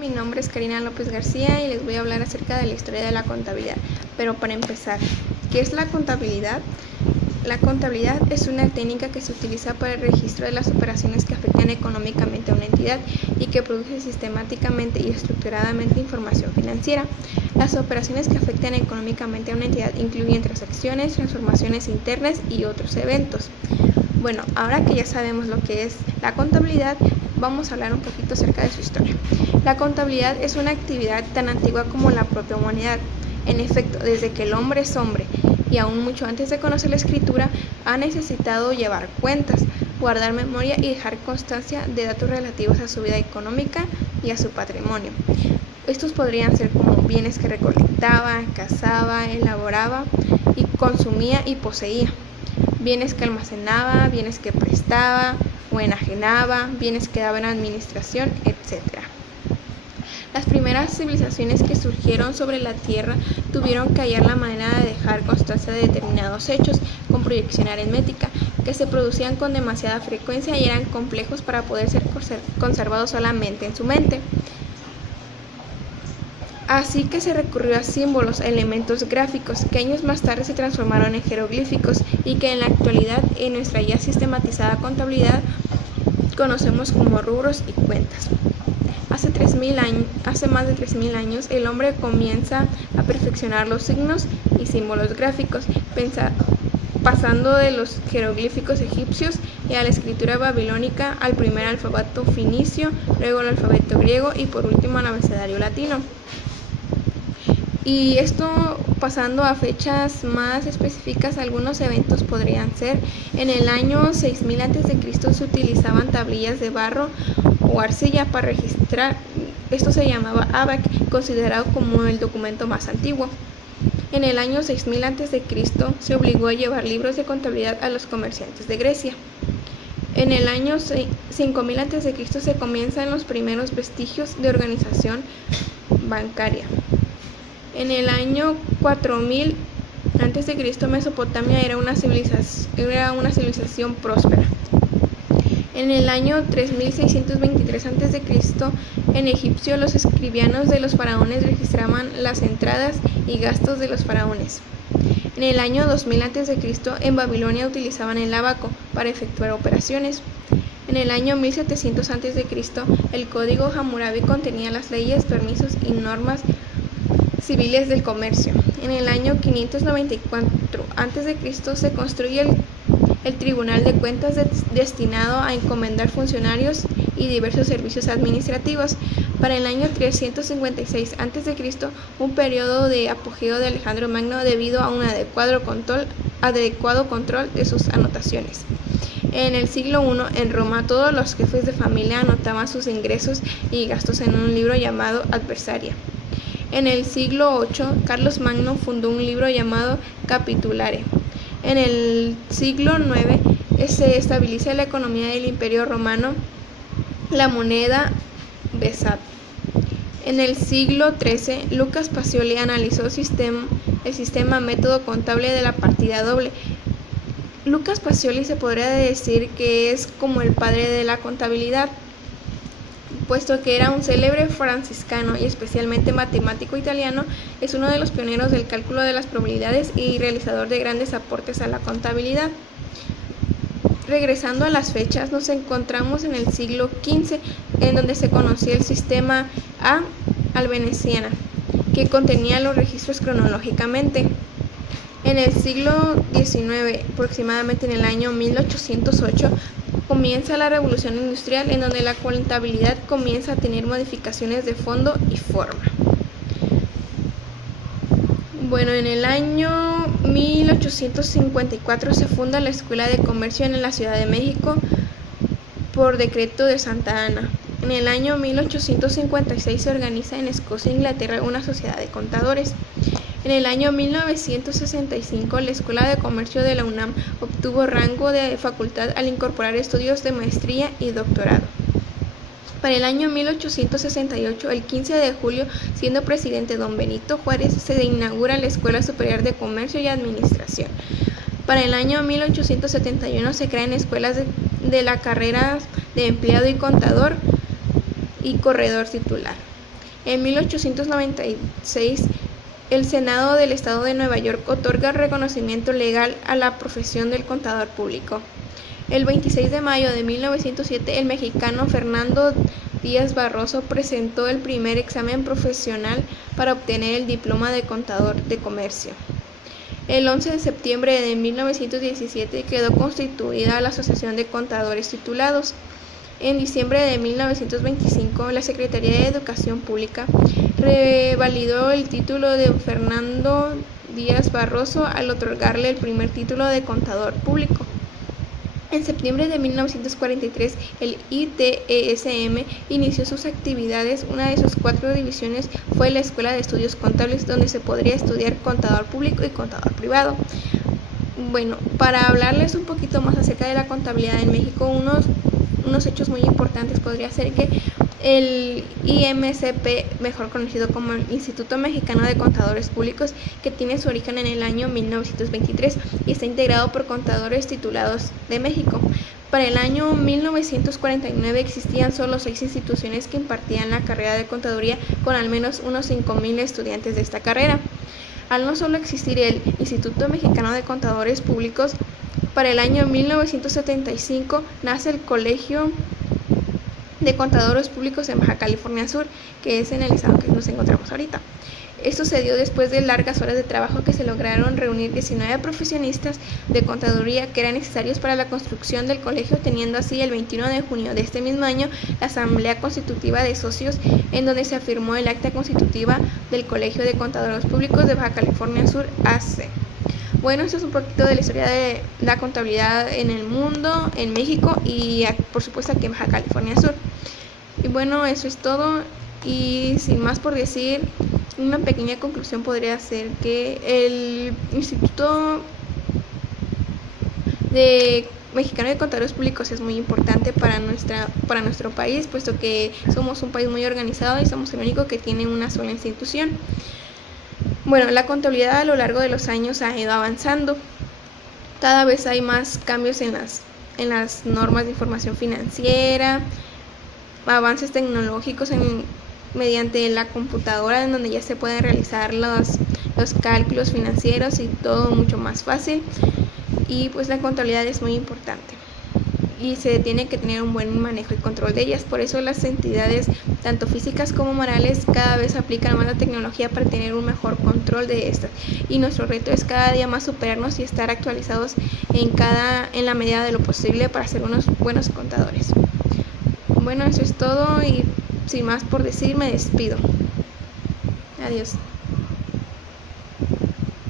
mi nombre es Karina López García y les voy a hablar acerca de la historia de la contabilidad. Pero para empezar, ¿qué es la contabilidad? La contabilidad es una técnica que se utiliza para el registro de las operaciones que afectan económicamente a una entidad y que produce sistemáticamente y estructuradamente información financiera. Las operaciones que afectan económicamente a una entidad incluyen transacciones, transformaciones internas y otros eventos. Bueno, ahora que ya sabemos lo que es la contabilidad, vamos a hablar un poquito acerca de su historia. La contabilidad es una actividad tan antigua como la propia humanidad. En efecto, desde que el hombre es hombre y aún mucho antes de conocer la escritura, ha necesitado llevar cuentas, guardar memoria y dejar constancia de datos relativos a su vida económica y a su patrimonio. Estos podrían ser como bienes que recolectaba, cazaba, elaboraba y consumía y poseía, bienes que almacenaba, bienes que prestaba o enajenaba, bienes que daba en administración, etc. Las primeras civilizaciones que surgieron sobre la Tierra tuvieron que hallar la manera de dejar constancia de determinados hechos con proyección aritmética, que se producían con demasiada frecuencia y eran complejos para poder ser conservados solamente en su mente. Así que se recurrió a símbolos, elementos gráficos, que años más tarde se transformaron en jeroglíficos y que en la actualidad, en nuestra ya sistematizada contabilidad, conocemos como rubros y cuentas. Hace más de 3000 años, el hombre comienza a perfeccionar los signos y símbolos gráficos, pasando de los jeroglíficos egipcios y a la escritura babilónica, al primer alfabeto fenicio, luego al alfabeto griego y por último al abecedario latino. Y esto pasando a fechas más específicas, algunos eventos podrían ser: en el año 6000 a.C. se utilizaban tablillas de barro o arcilla para registrar. Esto se llamaba ábac, considerado como el documento más antiguo. En el año 6000 a.C. se obligó a llevar libros de contabilidad a los comerciantes de Grecia. En el año 5000 a.C. se comienzan los primeros vestigios de organización bancaria. En el año 4000 a.C. Mesopotamia era una civilización próspera. En el año 3623 a.C. en Egipto, los escribanos de los faraones registraban las entradas y gastos de los faraones. En el año 2000 a.C. en Babilonia utilizaban el ábaco para efectuar operaciones. En el año 1700 a.C. el código Hammurabi contenía las leyes, permisos y normas civiles del comercio. En el año 594 a.C. se construye el Tribunal de Cuentas destinado a encomendar funcionarios y diversos servicios administrativos. Para el año 356 a.C., un periodo de apogeo de Alejandro Magno debido a un adecuado control de sus anotaciones. En el siglo I, en Roma, todos los jefes de familia anotaban sus ingresos y gastos en un libro llamado Adversaria. En el siglo VIII, Carlos Magno fundó un libro llamado Capitulare. En el siglo IX se estabiliza la economía del Imperio Romano, la moneda Besat. En el siglo XIII, Lucas Pacioli analizó el sistema método contable de la partida doble. Lucas Pacioli se podría decir que es como el padre de la contabilidad, puesto que era un célebre franciscano y especialmente matemático italiano. Es uno de los pioneros del cálculo de las probabilidades y realizador de grandes aportes a la contabilidad. Regresando a las fechas, nos encontramos en el siglo XV, en donde se conocía el sistema albeniciana, que contenía los registros cronológicamente. En el siglo XIX, aproximadamente en el año 1808, comienza la revolución industrial, en donde la contabilidad comienza a tener modificaciones de fondo y forma. Bueno, en el año 1854 se funda la Escuela de Comercio en la Ciudad de México por decreto de Santa Ana. En el año 1856 se organiza en Escocia e Inglaterra una sociedad de contadores. En el año 1965, la Escuela de Comercio de la UNAM obtuvo rango de facultad al incorporar estudios de maestría y doctorado. Para el año 1868, el 15 de julio, siendo presidente don Benito Juárez, se inaugura la Escuela Superior de Comercio y Administración. Para el año 1871 se crean escuelas de la carrera de empleado y contador y corredor titular. En 1896, el Senado del Estado de Nueva York otorga reconocimiento legal a la profesión del contador público. El 26 de mayo de 1907, el mexicano Fernando Díaz Barroso presentó el primer examen profesional para obtener el diploma de contador de comercio. El 11 de septiembre de 1917 quedó constituida la Asociación de Contadores Titulados. En diciembre de 1925, la Secretaría de Educación Pública revalidó el título de Fernando Díaz Barroso al otorgarle el primer título de contador público. En septiembre de 1943, el ITESM inició sus actividades. Una de sus 4 divisiones fue la Escuela de Estudios Contables, donde se podría estudiar contador público y contador privado. Bueno, para hablarles un poquito más acerca de la contabilidad en México, unos hechos muy importantes podría ser que el IMCP, mejor conocido como el Instituto Mexicano de Contadores Públicos, que tiene su origen en el año 1923 y está integrado por contadores titulados de México. Para el año 1949 existían solo 6 instituciones que impartían la carrera de contaduría, con al menos unos 5,000 estudiantes de esta carrera. Al no solo existir el Instituto Mexicano de Contadores Públicos, para el año 1975 nace el Colegio de Contadores Públicos en Baja California Sur, que es en el estado que nos encontramos ahorita. Esto se dio después de largas horas de trabajo que se lograron reunir 19 profesionistas de contaduría que eran necesarios para la construcción del colegio, teniendo así el 21 de junio de este mismo año la Asamblea Constitutiva de Socios, en donde se afirmó el acta constitutiva del Colegio de Contadores Públicos de Baja California Sur AC. Bueno, esto es un poquito de la historia de la contabilidad en el mundo, en México y por supuesto aquí en Baja California Sur. Y bueno, eso es todo, y sin más por decir, una pequeña conclusión podría ser que el Instituto Mexicano de Contadores Públicos es muy importante para nuestro país, puesto que somos un país muy organizado y somos el único que tiene una sola institución. Bueno, la contabilidad a lo largo de los años ha ido avanzando. Cada vez hay más cambios en las normas de información financiera, avances tecnológicos mediante la computadora, en donde ya se pueden realizar los cálculos financieros y todo mucho más fácil. Y pues la contabilidad es muy importante y se tiene que tener un buen manejo y control de ellas. Por eso las entidades, tanto físicas como morales, cada vez aplican más la tecnología para tener un mejor control de estas. Y nuestro reto es cada día más superarnos y estar actualizados en la medida de lo posible para ser unos buenos contadores. Bueno, eso es todo, y sin más por decir, me despido. Adiós.